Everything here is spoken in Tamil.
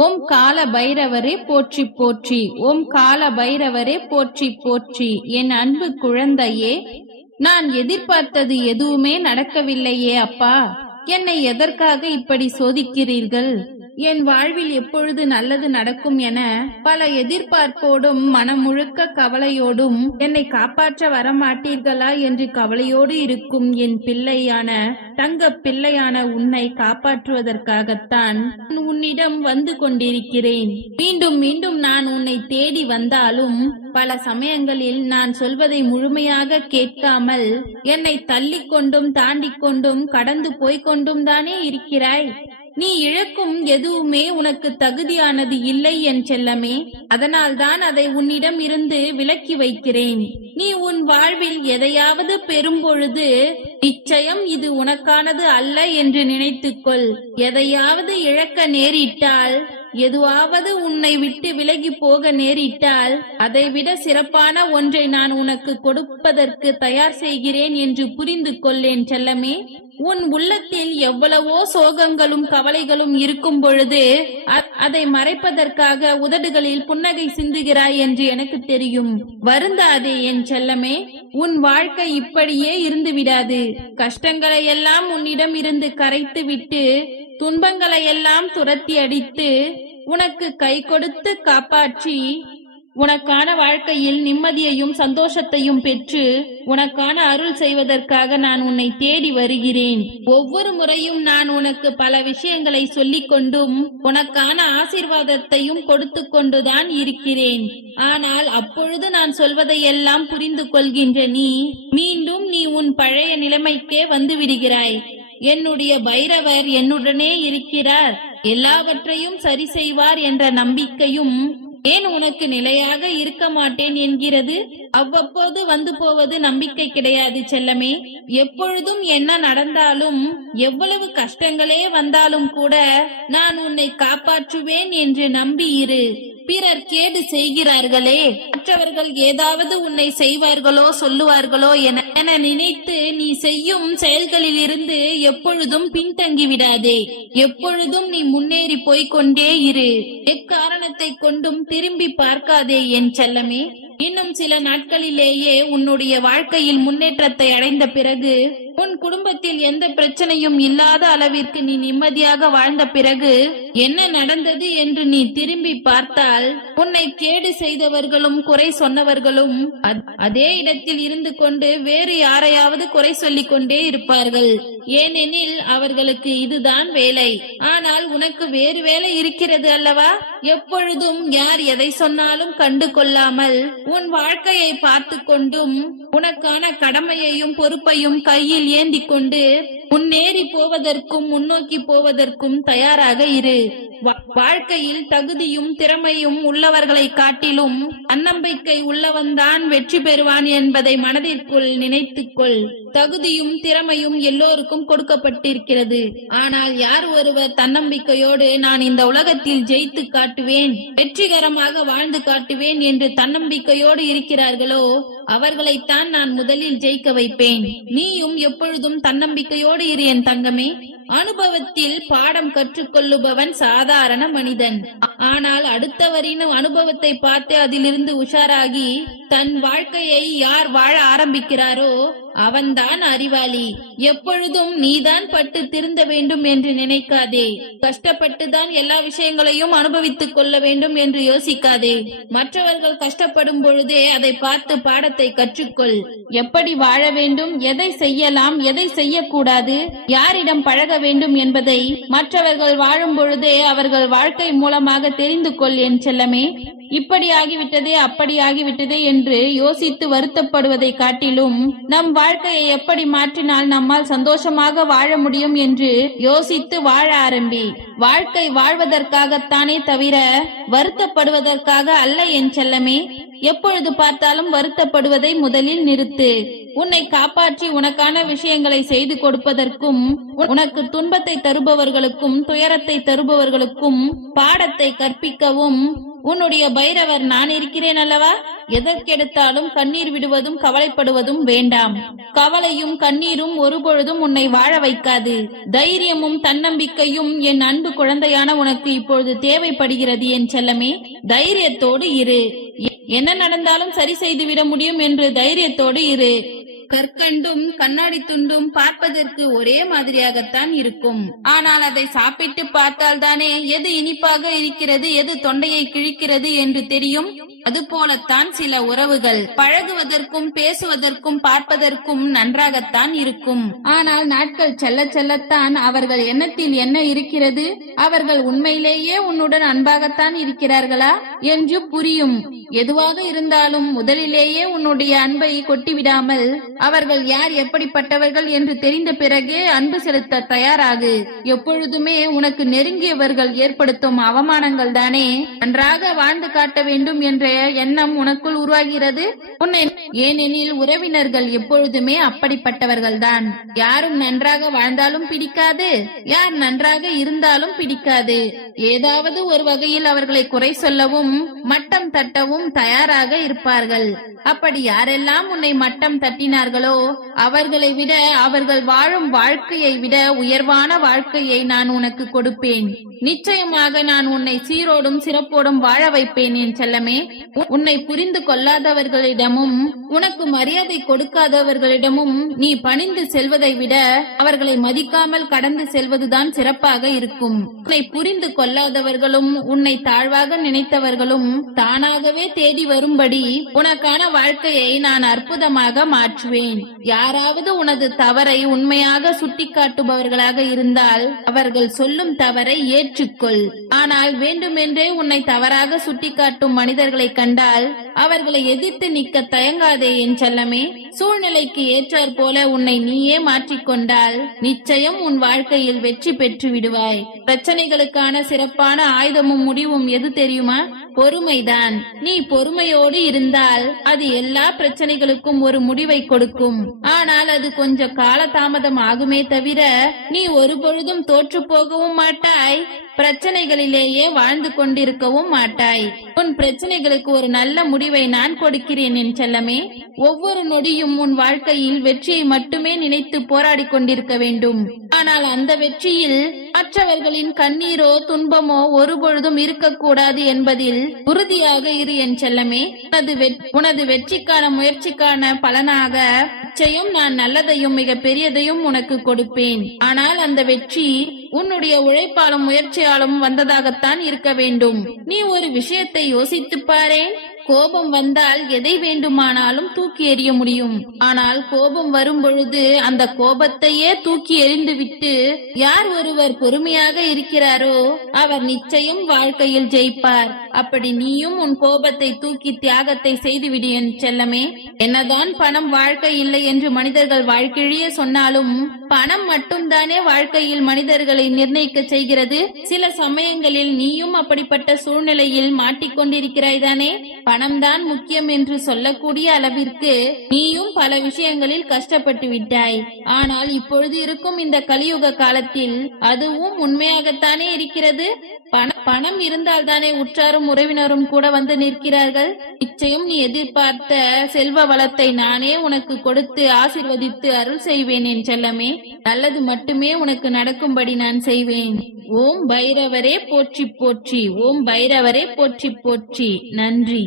ஓம் கால பைரவரே போற்றி போற்றி. ஓம் கால பைரவரே போற்றி போற்றி. என் அன்பு குழந்தையே நான் எதிர்பார்த்தது எதுவுமே நடக்கவில்லையே அப்பா. என்னை எதற்காக இப்படி சோதிக்கிறீர்கள்? என் வாழ்வில் எப்பொழுது நல்லது நடக்கும் என பல எதிர்பார்ப்போடும் மனம் முழுக்க கவலையோடும் என்னை காப்பாற்ற வரமாட்டீர்களா என்று கவலையோடு இருக்கும் என் பிள்ளையான தங்க பிள்ளையான உன்னை காப்பாற்றுவதற்காகத்தான் உன்னிடம் வந்து கொண்டிருக்கிறேன். மீண்டும் மீண்டும் நான் உன்னை தேடி வந்தாலும் பல சமயங்களில் நான் சொல்வதை முழுமையாக கேட்காமல் என்னை தள்ளிக் கொண்டும் தாண்டிக் கொண்டும் கடந்து போய்கொண்டும் தானே இருக்கிறாய்? நீ இழக்கும் எதுவுமே உனக்கு தகுதியானது இல்லை என் செல்லமே. அதனால்தான் அதை உன்னிடம் இருந்து விலக்கி வைக்கிறேன். நீ உன் வாழ்வில் எதையாவது பெறும்பொழுது நிச்சயம் இது உனக்கானது அல்ல என்று நினைத்துக்கொள். எதையாவது இழக்க நேரிட்டால் எதுவாவது உன்னை விட்டு விலகி போக நேரிட்டால் அதைவிட சிறப்பான ஒன்றை நான் உனக்கு கொடுப்பதற்கு தயார் செய்கிறேன் என்று புரிந்து கொள்ளேன் செல்லமே. உன் உள்ளத்தில் எவ்வளவோ சோகங்களும் கவலைகளும் இருக்கும் பொழுது அ- அதை மறைப்பதற்காக உதடுகளில் புன்னகை சிந்துகிறாய் என்று எனக்கு தெரியும். வருந்தாதே என் செல்லமே உன் வாழ்க்கை இப்படியே இருந்து விடாது கஷ்டங்களை எல்லாம் உன்னிடம் இருந்து கரைத்து விட்டு துன்பங்களை எல்லாம் துரத்தி அடித்து உனக்கு கை கொடுத்து காப்பாற்றி உனக்கான வாழ்க்கையில் நிம்மதியையும் சந்தோஷத்தையும் பெற்று உனக்கான அருள் செய்வதற்காக நான் உன்னை தேடி வருகிறேன். ஒவ்வொரு முறையும் நான் உனக்கு பல விஷயங்களை சொல்லிக் கொண்டும் உனக்கான ஆசீர்வாதத்தையும் கொடுத்து கொண்டுதான் இருக்கிறேன். ஆனால் அப்பொழுது நான் சொல்வதையெல்லாம் புரிந்து கொள்கின்ற நீ மீண்டும் நீ உன் பழைய நிலைமைக்கே வந்து விடுகிறாய். என்னுடைய பைரவர் என்னுடனே இருக்கிறார். எல்லாவற்றையும் சரி செய்வார் என்ற நம்பிக்கையும் ஏன் உனக்கு நிலையாக இருக்க மாட்டேன் என்கிறது? அவ்வப்போது வந்து போவது நம்பிக்கை கிடையாது செல்லமே. எப்பொழுதும் என்ன நடந்தாலும் எவ்வளவு கஷ்டங்களே வந்தாலும் கூட நான் உன்னை காப்பாற்றுவேன் என்று நம்பி இரு பிறர் கேடு செய்கிறார்களே மற்றவர்கள் ஏதாவது உன்னை செய்வார்களோ சொல்லுவார்களோ என என நினைத்து நீ செய்யும் செயல்களில் இருந்து எப்பொழுதும் பின்தங்கி விடாதே. எப்பொழுதும் நீ முன்னேறி போய்க் கொண்டே இரு. எக்காரணத்தை கொண்டும் திரும்பி பார்க்காதே என் செல்லமே. இன்னும் சில நாட்களிலேயே உன்னுடைய வாழ்க்கையில் முன்னேற்றத்தை அடைந்த பிறகு உன் குடும்பத்தில் எந்த பிரச்சனையும் இல்லாத அளவிற்கு நீ நிம்மதியாக வாழ்ந்த பிறகு என்ன நடந்தது என்று நீ திரும்பி பார்த்தால் உன்னை கேடு செய்தவர்களும் குறை சொன்னவர்களும் அதே இடத்தில் இருந்து கொண்டு வேறு யாரையாவது குறை சொல்லிக் கொண்டே இருப்பார்கள். ஏனெனில் அவர்களுக்கு இதுதான் வேலை. ஆனால் உனக்கு வேறு வேலை இருக்கிறது அல்லவா? எப்பொழுதும் யார் எதை சொன்னாலும் கண்டு கொள்ளாமல் உன் வாழ்க்கையை பார்த்து கொண்டும் உனக்கான கடமையையும் பொறுப்பையும் கையில் ஏந்தி கொண்டு முன்னேறி போவதற்கும் முன்னோக்கி போவதற்கும் தயாராக இரு. வாழ்க்கையில் தகுதியும் திறமையும் உள்ளவர்களை காட்டிலும் தன்னம்பிக்கை உள்ளவன்தான் வெற்றி பெறுவான் என்பதை மனதிற்குள் நினைத்துக்கொள் தகுதியும் திறமையும் எல்லோருக்கும் கொடுக்கப்பட்டிருக்கிறது. ஆனால் யார் ஒருவர் தன்னம்பிக்கையோடு நான் இந்த உலகத்தில் ஜெயித்து காட்டுவேன் வெற்றிகரமாக வாழ்ந்து காட்டுவேன் என்று தன்னம்பிக்கையோடு இருக்கிறார்களோ அவர்களைத்தான் நான் முதலில் ஜெயிக்க வைப்பேன். நீயும் எப்பொழுதும் தன்னம்பிக்கையோடு இரு என் தங்கமே. அனுபவத்தில் பாடம் கற்றுக்கொள்ளுபவன் சாதாரண மனிதன். ஆனால் அடுத்தவரின் அனுபவத்தை பார்த்து அதிலிருந்து உஷாராகி தன் வாழ்க்கையை யார் வாழ ஆரம்பிக்கிறாரோ அவன்தான் அறிவாளி. எப்பொழுதும் நீதான் பட்டு திருந்த வேண்டும் என்று நினைக்காதே. கஷ்டப்பட்டுதான் எல்லா விஷயங்களையும் அனுபவித்துக் கொள்ள வேண்டும் என்று யோசிக்காதே. மற்றவர்கள் கஷ்டப்படும் பொழுதே அதை பார்த்து பாடத்தை கற்றுக்கொள். எப்படி வாழ வேண்டும் எதை செய்யலாம் எதை செய்யக்கூடாது யாரிடம் பழக வேண்டும் என்பதை மற்றவர்கள் வாழும் பொழுதே அவர்கள் வாழ்க்கை மூலமாக தெரிந்து கொள் என் செல்லமே. இப்படி ஆகிவிட்டதே அப்படி ஆகிவிட்டதே என்று யோசித்து வருத்தப்படுவதை காட்டிலும் நம் வாழ்க்கையை எப்படி மாற்றினால் நம்மால் சந்தோஷமாக வாழ முடியும் என்று யோசித்து வாழ ஆரம்பி. வாழ்க்கை வாழ்வதற்காகத்தானே தவிர வருத்தப்படுவதற்காக அல்ல என் செல்லமே. எப்பொழுது பார்த்தாலும் வருத்தப்படுவதை முதலில் நிறுத்து. உன்னை காப்பாற்றி உனக்கான விஷயங்களை செய்து கொடுப்பதற்கும் உனக்கு துன்பத்தை தருபவர்களுக்கும் துயரத்தை தருபவர்களுக்கும் பாடத்தை கற்பிக்கவும் உன்னுடைய பைரவர் நான் இருக்கிறேன் அல்லவா? எதற்கெடுத்தாலும் கண்ணீர் விடுவதும் கவலைப்படுவதும் வேண்டாம். கவலையும் கண்ணீரும் ஒருபொழுதும் உன்னை வாழ வைக்காது. தைரியமும் தன்னம்பிக்கையும் என் அன்பு குழந்தையான உனக்கு இப்பொழுது தேவைப்படுகிறது என் செல்லமே. தைரியத்தோடு இரு. என்ன நடந்தாலும் சரி செய்து விட முடியும் என்று தைரியத்தோடு இரு. கற்கண்டும் கண்ணாடி துண்டும் பார்ப்பதற்கு ஒரே மாதிரியாகத்தான் இருக்கும். ஆனால் அதை சாப்பிட்டு பார்த்தால் தானே எது இனிப்பாக இருக்கிறது எது தொண்டையை கிழிக்கிறது என்று தெரியும். அதுபோலத்தான் சில உறவுகள். பழகுவதற்கும் பேசுவதற்கும் பார்ப்பதற்கும் நன்றாகத்தான் இருக்கும். ஆனால் நாட்கள் செல்ல செல்லத்தான் அவர்கள் எண்ணத்தில் என்ன இருக்கிறது? அவர்கள் உண்மையிலேயே உன்னுடன் அன்பாகத்தான் இருக்கிறார்களா? என்று புரியும். எதுவாக இருந்தாலும் முதலிலேயே உன்னுடைய அன்பை கொட்டிவிடாமல் அவர்கள் யார் எப்படிப்பட்டவர்கள் என்று தெரிந்த பிறகே அன்பு செலுத்த தயாராகு. எப்பொழுதுமே உனக்கு நெருங்கியவர்கள் ஏற்படுத்தும் அவமானங்கள் தானே? நன்றாக வாழ்ந்து காட்ட வேண்டும் என்ற எண்ணம் உனக்குள் உருவாகிறது. உன்னை ஏனெனில் உறவினர்கள் எப்பொழுதுமே அப்படிப்பட்டவர்கள் தான். யாரும் நன்றாக வாழ்ந்தாலும் பிடிக்காது. யார் நன்றாக இருந்தாலும் பிடிக்காது. ஏதாவது ஒரு வகையில் அவர்களை குறை சொல்லவும் மட்டம் தட்டவும் தயாராக இருப்பார்கள். அப்படி யாரெல்லாம் உன்னை மட்டம் தட்டினார்களோ அவர்களை விட அவர்கள் வாழும் வாழ்க்கையை விட உயர்வான வாழ்க்கையை நான் உனக்கு கொடுப்பேன். நிச்சயமாக நான் உன்னை சீரோடும் சிறப்போடும் வாழ வைப்பேன் என் செல்லமே. உன்னை புரிந்து கொள்ளாதவர்களிடமும் உனக்கு மரியாதை கொடுக்காதவர்களிடமும் நீ பணிந்து செல்வதை விட அவர்களை மதிக்காமல் கடந்து செல்வதுதான் சிறப்பாக இருக்கும். உன்னை புரிந்து கொள்ளாதவர்களும் உன்னை தாழ்வாக நினைத்தவர்கள் நினைத்தவர்களும் தானாகவே தேடி வரும்படி உனக்கான வாழ்க்கையை நான் அற்புதமாக மாற்றுவேன். யாராவது உனது தவறை உண்மையாக சுட்டிக்காட்டுபவர்களாக இருந்தால் அவர்கள் சொல்லும் தவறை ஏற்றுக்கொள். ஆனால் வேண்டுமென்றே உன்னை தவறாக சுட்டிக்காட்டும் மனிதர்களை கண்டால் அவர்களை எதிர்த்து நிக்க தயங்காதே என் செல்லமே. சூழ்நிலைக்கு ஏற்றாற் போல உன்னை நீயே மாற்றிக்கொண்டால் நிச்சயம் உன் வாழ்க்கையில் வெற்றி பெற்று விடுவாய். பிரச்சனைகளுக்கான சிறப்பான ஆயுதமும் முடிவும் எது தெரியுமா? பொறுமைதான். நீ பொறுமையோடு இருந்தால் அது எல்லா பிரச்சனைகளுக்கும் ஒரு முடிவை கொடுக்கும். ஆனால் அது கொஞ்சம் காலதாமதம் ஆகுமே தவிர நீ ஒரு பொழுதும் தோற்று போகவும் மாட்டாய். பிரச்சனைகளிலேயே வாழ்ந்து கொண்டிருக்கவும் மாட்டாய். உன் பிரச்சனைகளுக்கு ஒரு நல்ல முடிவை நான் கொடுக்கிறேன் என் செல்லமே. ஒவ்வொரு நொடியும் உன் வாழ்க்கையில் வெற்றியை மட்டுமே நினைத்து போராடி கொண்டிருக்க வேண்டும். ஆனால் அந்த வெற்றியில் மற்றவர்களின் கண்ணீரோ துன்பமோ ஒருபொழுதும் இருக்கக்கூடாது என்பதில் உறுதியாக இரு என் செல்லமே. உனது உனது வெற்றிக்கான முயற்சிக்கான பலனாக நிச்சயம் நான் நல்லதையும் மிக பெரியதையும் உனக்கு கொடுப்பேன். ஆனால் அந்த வெற்றி உன்னுடைய உழைப்பாலும் முயற்சியாலும் வந்ததாகத்தான் இருக்க வேண்டும். நீ ஒரு விஷயத்தை யோசித்துப் பாரேன். கோபம் வந்தால் எதை வேண்டுமானாலும் தூக்கி எறிய முடியும். ஆனால் கோபம் வரும் பொழுது அந்த கோபத்தையே தூக்கி எறிந்துவிட்டு யார் ஒருவர் பொறுமையாக இருக்கிறாரோ அவர் நிச்சயம் வாழ்க்கையில் ஜெயிப்பார். அப்படி நீயும் உன் கோபத்தை தூக்கி தியாகத்தை செய்துவிடு என் செல்லமே. என்னதான் பணம் வாழ்க்கை இல்லை என்று மனிதர்கள் வாழ்க்கையே சொன்னாலும் பணம் மட்டும்தானே வாழ்க்கையில் மனிதர்களை நிர்ணயிக்க செய்கிறது? சில சமயங்களில் நீயும் அப்படிப்பட்ட சூழ்நிலையில் மாட்டிக்கொண்டிருக்கிறாய் தானே பணம்தான் முக்கியம் என்று சொல்லக்கூடிய அளவிற்கு நீயும் பல விஷயங்களில் கஷ்டப்பட்டு விட்டாய். ஆனால் இப்பொழுது இருக்கும் இந்த கலியுக காலத்தில் அதுவும் உண்மையாகத்தானே இருக்கிறது? பணம் இருந்தால் தானே உற்றாரும் உறவினரும் கூட வந்து நிற்கிறார்கள்? நிச்சயம் நீ எதிர்பார்த்த செல்வ வளத்தை நானே உனக்கு கொடுத்து ஆசிர்வதித்து அருள் செய்வேன் என் செல்லமே. நல்லது மட்டுமே உனக்கு நடக்கும்படி நான் செய்வேன். ஓம் பைரவரே போற்றி போற்றி ஓம் பைரவரே போற்றி போற்றி. நன்றி.